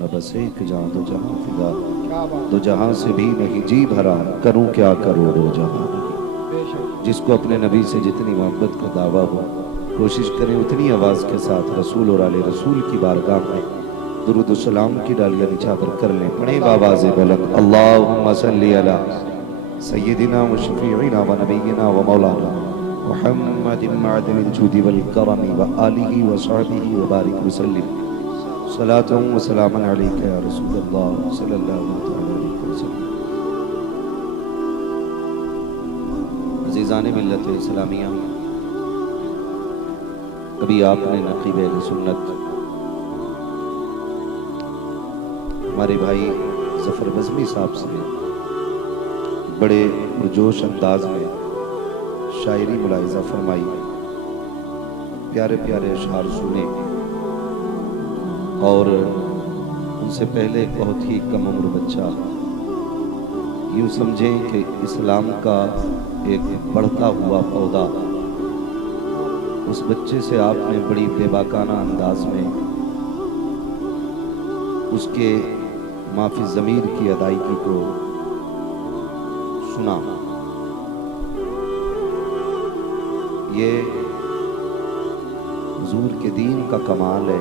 न बस एक जहां दो जहां फिदा, दो जहां से भी नहीं जी भरा, करूं क्या करोड़ों जहां नहीं। जिसको अपने नबी से जितनी मोहब्बत का दावा हो, कोशिश करें उतनी आवाज़ के साथ रसूल और आले रसूल की बारगाह में दुरूद सलाम की डालियां निछावर कर लें। पढ़े आवाज़ बुलंद अल्लाहुम्मा सल्ली अला सय्यिदिना व शफीइना व नबीना व मौलाना मुहम्मदिन मअदिनिल जुदी वल करमी व आलिहि व सहबिहि व बारिक वसल्लिम सलातुन व सलामन अलैका या रसूलल्लाह सल्लल्लाहु अलैहि वसल्लम। अज़ीज़ान मिल्लत इस्लामिया, कभी आपने नक़ीब अहले सुन्नत हमारे भाई ज़फ़र बज़मी साहब से बड़े पुरजोश अंदाज में शायरी मुलाहिज़ा फरमाई, प्यारे प्यारे अशआर सुने, और उनसे पहले बहुत ही कम उम्र बच्चा, यूँ समझें कि इस्लाम का एक बढ़ता हुआ पौधा, उस बच्चे से आपने बड़ी बेबाकाना अंदाज में उसके माफी ज़मीर की अदायगी को सुना। ये हुजूर के दीन का कमाल है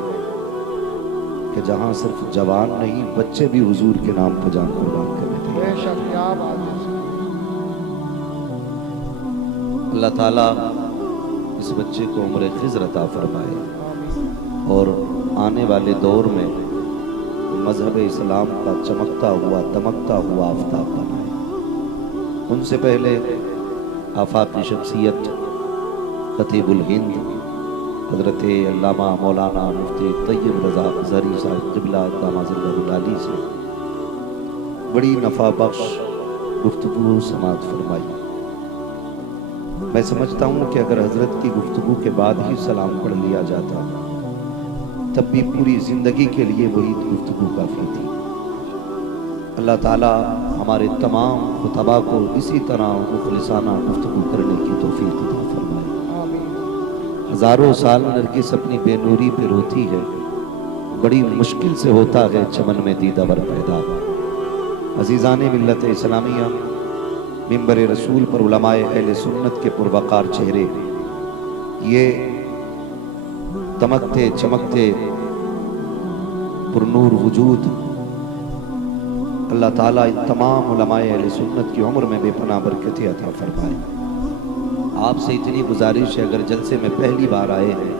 कि जहाँ सिर्फ जवान नहीं, बच्चे भी हुजूर के नाम पर जान कुर्बान कर देते हैं। अल्लाह ताला इस बच्चे को उम्र खिज़्र अता फरमाए और आने वाले दौर में मजहब इस्लाम का चमकता हुआ दमकता हुआ आफताब बनाए। उनसे पहले आफाकी शख्सियत खतीबुल हिंद हज़रत अल्लामा मौलाना मुफ्ती तैयब रज़ा ज़री साहिब क़िबला दामाज़िल्लहुल आली से बड़ी नफ़ा बख्श गुफ्तगू समाअत फरमाई। मैं समझता हूँ कि अगर हज़रत की गुफ्तगू के बाद ही सलाम पढ़ लिया जाता तब भी पूरी ज़िंदगी के लिए वही गुफ्तगू काफ़ी थी। अल्लाह ताला हमारे तमाम खुतबा को इसी तरह मुखलिसाना गुफ्तगू करने की तौफीक अता फरमाए। हज़ारों साल नरगिस अपनी बेनूरी पे रोती है, बड़ी मुश्किल से होता है चमन में दीदावर पैदा। अज़ीज़ाने मिल्लत इस्लामिया, मिंबर रसूल पर उलमाए अहले सुन्नत के पुरवकार चेहरे, ये दमकते चमकते पुरनूर वजूद, अल्लाह ताला इन तमाम उलमाए अहले सुन्नत की उम्र में बेपनाह बरकतें अता फरमाए। आपसे इतनी गुजारिश है, अगर जलसे में पहली बार आए हैं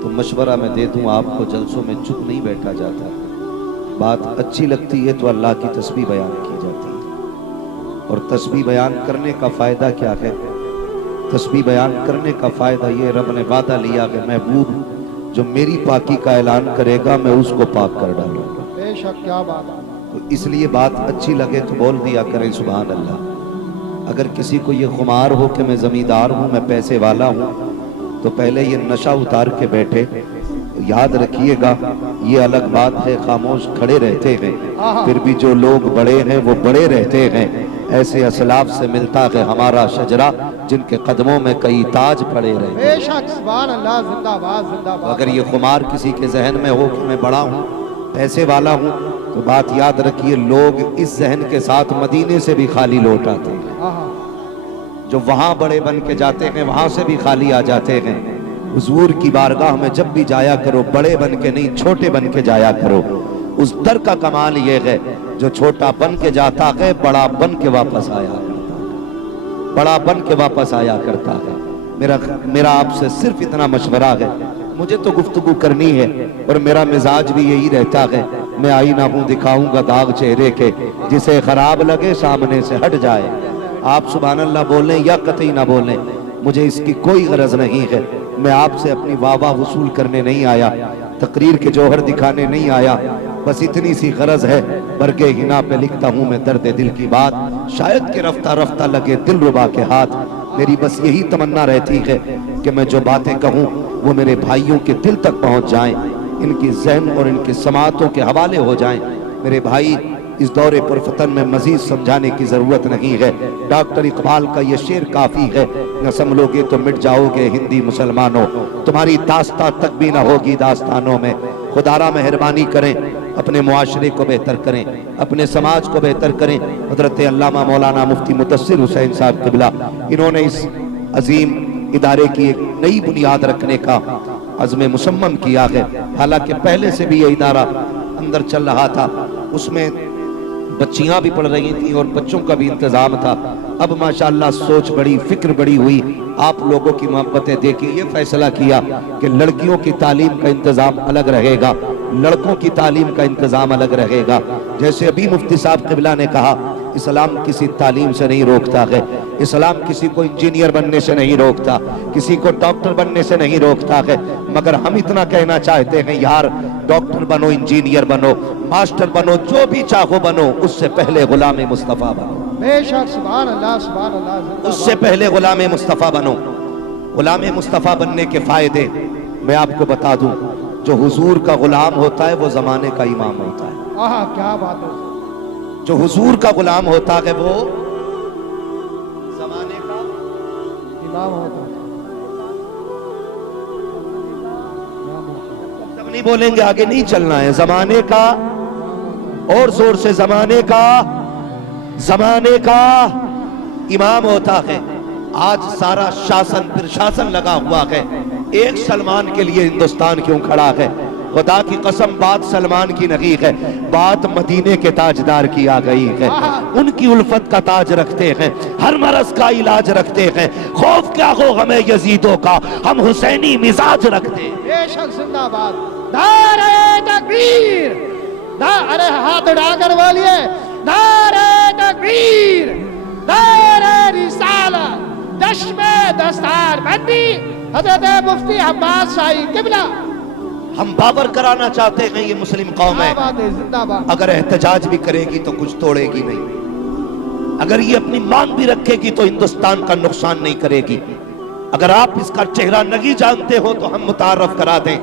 तो मशवरा मैं दे दूं आपको, जलसों में चुप नहीं बैठा जाता। बात अच्छी लगती है तो अल्लाह की तस्बीह बयान की जाती है, और तस्बीह बयान करने का फ़ायदा क्या है? तस्बीह बयान करने का फ़ायदा ये, रब ने वादा लिया कि महबूब जो मेरी पाकी का ऐलान करेगा मैं उसको पाक कर डालूंगा। बेशक, क्या बात है। तो इसलिए बात अच्छी लगे तो बोल दिया करें सुभान अल्लाह। अगर किसी को ये खुमार हो कि मैं ज़मींदार हूँ, मैं पैसे वाला हूँ, तो पहले ये नशा उतार के बैठे। याद रखिएगा, ये अलग बात है खामोश खड़े रहते हैं, फिर भी जो लोग बड़े हैं वो बड़े रहते हैं। ऐसे असलाफ से मिलता है हमारा शजरा, जिनके कदमों में कई ताज पड़े रहे। बेशक, सुभान अल्लाह, जिंदाबाद जिंदाबाद। अगर ये खुमार किसी के जहन में हो कि मैं बड़ा हूँ, पैसे वाला हूँ, तो बात याद रखिए, लोग इस जहन के साथ मदीने से भी खाली लौट आते हैं। जो वहाँ बड़े बन के जाते हैं वहाँ से भी खाली आ जाते हैं। हुजूर की बारगाह में जब भी जाया करो, बड़े बन के नहीं, छोटे बन के जाया करो। उस दर का कमाल ये है, जो छोटा बन के जाता है बड़ा बन के वापस आया करता है, बड़ा बन के वापस आया करता है। मेरा आपसे सिर्फ इतना मशवरा है, मुझे तो गुफ्तगू करनी है और मेरा मिजाज भी यही रहता है। मैं आईना हूँ, दिखाऊंगा दाग चेहरे के, जिसे खराब लगे सामने से हट जाए। आप सुभान अल्लाह बोलें या कतई ना बोलें, मुझे इसकी कोई गरज नहीं है। मैं आपसे अपनी वाह वसूल करने नहीं आया, तकरीर के जौहर दिखाने नहीं आया, बस इतनी सी गरज है, बरगे हिना पे लिखता हूँ मैं दर्द दिल की बात, शायद के रफ्ता रफ्ता लगे दिल रुबा के हाथ। मेरी बस यही तमन्ना रहती है कि मैं जो बातें कहूँ वो मेरे भाइयों के दिल तक पहुँच जाएं, इनकी ज़हन और इनकी समातों के हवाले हो जाएं। मेरे भाई, इस दौरे पुरफतन में मजीद समझाने की ज़रूरत नहीं है। डॉक्टर इकबाल का ये शेर काफ़ी है, न संभलोगे तो मिट जाओगे हिंदी मुसलमानों, तुम्हारी दास्तां तक भी न होगी दास्तानों में। खुदारा मेहरबानी करें, अपने मुआशरे को बेहतर करें, अपने समाज को बेहतर करें। हजरत अल्लामा मौलाना मुफ्ती मुदस्सिर हुसैन साहब क़िबला, इन्होंने इस अजीम इदारे की एक नई बुनियाद रखने का अज़्म मुसम्मम किया है। हालांकि पहले से भी ये इदारा अंदर चल रहा था, उसमें बच्चियां भी पढ़ रही थी और बच्चों का भी इंतजाम था। अब माशाअल्लाह सोच बड़ी, फिक्र बड़ी हुई, आप लोगों की मोहब्बतें देखी, ये फैसला किया कि लड़कियों की तालीम का इंतजाम अलग रहेगा, लड़कों की तालीम का इंतजाम अलग रहेगा। जैसे अभी मुफ्ती साहब क़िबला ने कहा, इस्लाम किसी तालीम से नहीं रोकता है, इस्लाम किसी को इंजीनियर बनने से नहीं रोकता, किसी को डॉक्टर बनने से नहीं रोकता है, मगर हम इतना कहना चाहते हैं यार, डॉक्टर बनो, इंजीनियर बनो, मास्टर बनो, जो भी चाहो बनो, उससे पहले गुलाम मुस्तफ़ा बनो। बेशक, सुभान अल्लाह, सुभान अल्लाह, जिंदाबाद। उससे पहले गुलाम मुस्तफ़ा बनो। गुलाम मुस्तफ़ा बनने के फायदे मैं आपको बता दूं, जो हुजूर का गुलाम होता है वो जमाने का इमाम होता है। आहा, क्या बात है। जो हुजूर का गुलाम होता है वो जमाने का इमाम होता है। सब नहीं बोलेंगे, आगे नहीं चलना है। जमाने का, और जोर से, जमाने का इमाम होता है। आज सारा शासन प्रशासन लगा हुआ है, एक सलमान के लिए हिंदुस्तान क्यों खड़ा है? खुदा की कसम, बात सलमान की नहीं है, बात मदीने के ताजदार की आ गई है। उनकी उल्फत का ताज रखते हैं, हर मरज का इलाज रखते हैं। खौफ क्या हो हमें यजीदों का, हम हुसैनी मिजाज रखते हैं। बेशक, जिंदाबाद। नारे तकबीर, अरे हाथ उठाकर बोलिए, नारे तकबीर, नारे रिसालत, दश्मे दस्तार बंदी हजरत मुफ्ती अब्बास शाही क़िबला। हम बाबर कराना चाहते हैं ये मुस्लिम कौम है, जिंदाबाद। अगर एहतजाज भी करेगी तो कुछ तोड़ेगी नहीं, अगर ये अपनी मांग भी रखेगी तो हिंदुस्तान का नुकसान नहीं करेगी। अगर आप इसका चेहरा नहीं जानते हो तो हम मुतारफ करा दें।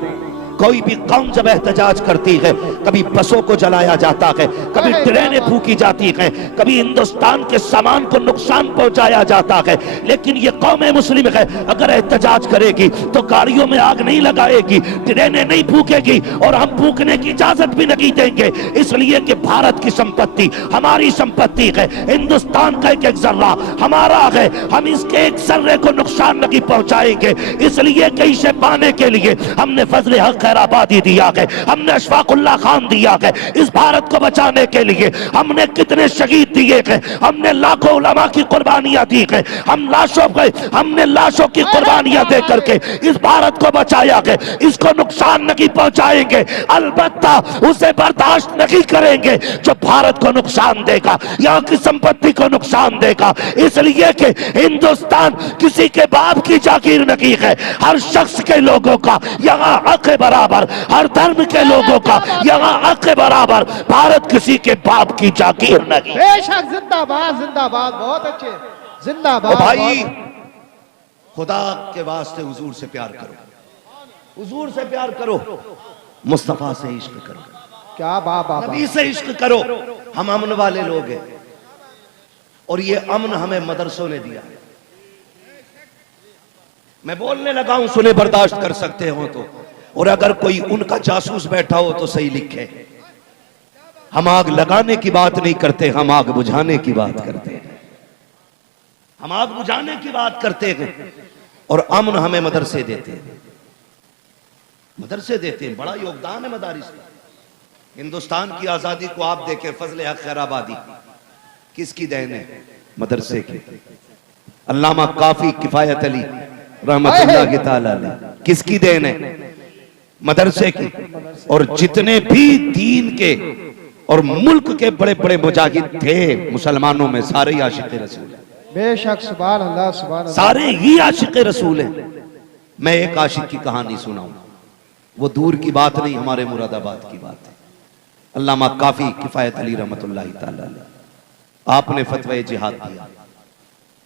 कोई भी कौम जब एहतजाज करती है, कभी बसों को जलाया जाता है, कभी ट्रेनें फूकी जाती हैं, कभी हिंदुस्तान के सामान को नुकसान पहुंचाया जाता है, लेकिन ये कौम मुस्लिम है, अगर एहतजाज करेगी तो गाड़ियों में आग नहीं लगाएगी, ट्रेनें नहीं फूकेगी, और हम फूकने की इजाजत भी नहीं देंगे। इसलिए कि भारत की संपत्ति हमारी संपत्ति है, हिंदुस्तान का एक एक जर्रा हमारा है, हम इसके एक जर्रे को नुकसान नहीं पहुंचाएंगे। इसलिए कि इसे पाने के लिए हमने फजल हक आबादी दिया है, हमने अशफाकुल्लाह खान दिया है। इस भारत को बचाने के लिए हमने कितने शहीद दिए हैं, हमने लाखों उलमा की कुर्बानियां दी है, हमने लाशों की कुर्बानियां दे करके इस भारत को बचाया है। इसको नुकसान नहीं पहुंचाएंगे, अलबत्ता उसे बर्दाश्त नहीं करेंगे जो भारत को नुकसान देगा, यहाँ की संपत्ति को नुकसान देगा। इसलिए कि हिंदुस्तान किसी के बाप की जागीर नहीं है, हर शख्स के लोगों का यहाँ हक बराबर, हर धर्म के लोगों का यहाँ हक बराबर। भारत किसी के बाप की जागीर नहीं। बेशक, जिंदाबाद, जिंदाबाद, बहुत अच्छे, जिंदाबाद। भाई, खुदा के वास्ते हुजूर से प्यार करो, हुजूर से प्यार करो, मुस्तफा से इश्क करो, क्या बाबा, नबी से इश्क करो। हम अमन वाले लोग हैं और ये अमन हमें मदरसों ने दिया। मैं बोलने लगा हूं, सुने बर्दाश्त कर सकते हो तो, और अगर कोई उनका जासूस बैठा हो तो सही लिखे। हम आग लगाने की बात नहीं करते, हम आग बुझाने की बात करते हैं, हम आग बुझाने की बात करते हैं। और अमन हमें मदरसे देते हैं, मदरसे देते हैं, बड़ा योगदान है मदारिस का। हिंदुस्तान की आजादी को आप देखें, फजल हक खैराबादी किसकी देन है? मदरसे की। अल्लामा काफी किफायत अली रहमतुल्लाह ताला अलैह किसकी देन है? मदरसे की। और जितने भी दीन के और मुल्क के बड़े बड़े मुजाहिद थे मुसलमानों में, सारे ही आशिक़ रसूल हैं। बेशक, सुभान अल्लाह, सुभान अल्लाह, सारे ही आशिक़ रसूल हैं। मैं एक आशिक की कहानी सुनाऊं, वो दूर की बात नहीं, हमारे मुरादाबाद की बात है। अल्लामा काफी किफायत अली रहमतुल्लाह ताला अलैह, आपने फतवा जिहाद दिया,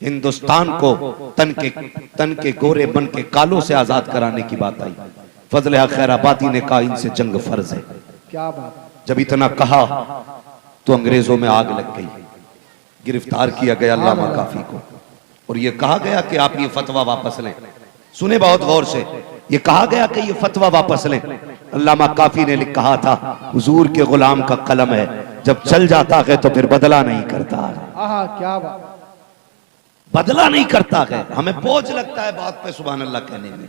हिंदुस्तान को तन के गोरे बन के कालों से आजाद कराने की बात आई। फजल हक खैराबादी ने कहा इनसे जंग फर्ज है। क्या बात। जब इतना कहा तो अंग्रेजों में आग लग गई, गिरफ्तार किया गया अल्लामा काफी को, और यह कहा गया कि आप ये फतवा वापस लें। सुने बहुत गौर से, यह कहा गया कि ये फतवा वापस लें। अल्लामा काफी ने कहा था, हुजूर के गुलाम का कलम है, जब चल जाता है तो फिर बदला नहीं करता है। आहा क्या बात। बदला नहीं करता है, हमें बोझ लगता है बात पे सुभान अल्लाह कहने में।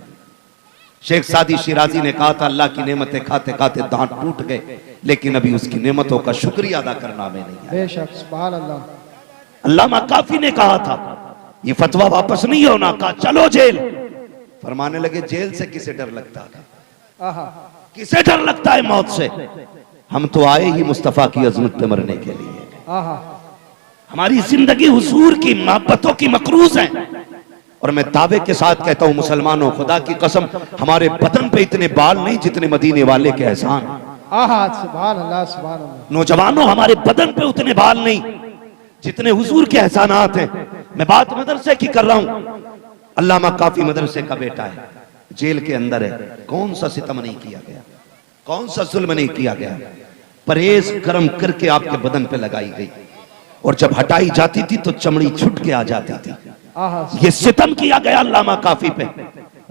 शेख सादी शिराजी ने कहा था, अल्लाह की नेमतें खाते खाते दांत टूट गए, लेकिन अभी उसकी नेमतों का शुक्रिया अदा करना में नहीं आया। बेशक सुभान अल्लाह। अल्लामा काफी ने कहा था, ये फतवा वापस नहीं होना, कहा चलो जेल। फरमाने लगे, जेल से किसे डर लगता है, आहा किसे डर लगता है मौत से? हम तो आए ही मुस्तफा की अजमत पे मरने के लिए। आहा हमारी जिंदगी हुजूर की मोहब्बतों की मकरूज है। और मैं दावे के साथ कहता हूं मुसलमानों, खुदा की कसम, हमारे बदन पे इतने बाल नहीं जितने मदीने वाले के एहसान। आहा सुभान अल्लाह सुभान अल्लाह। नौजवानों, हमारे बदन पे उतने बाल नहीं जितने हुजूर के एहसानात हैं। मैं बात मदरसे की कर रहा हूं। अल्लामा काफी मदरसे का बेटा है, जेल के अंदर है। कौन सा सितम नहीं किया गया, कौन सा जुल्म नहीं किया गया। परहेज गर्म करके आपके बदन पे लगाई गई, और जब हटाई जाती थी तो चमड़ी छुट के आ जाती थी। आहा ये सितम किया गया अल्लामा काफी पे।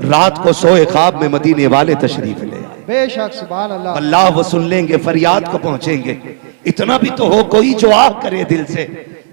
रात को सोए ख्वाब में मदीने वाले तशरीफ ले आए। बेशक सुभान अल्लाह। अल्लाह वो सुन लेंगे, फरियाद को पहुंचेंगे। इतना भी तो हो कोई जो आह करे दिल से,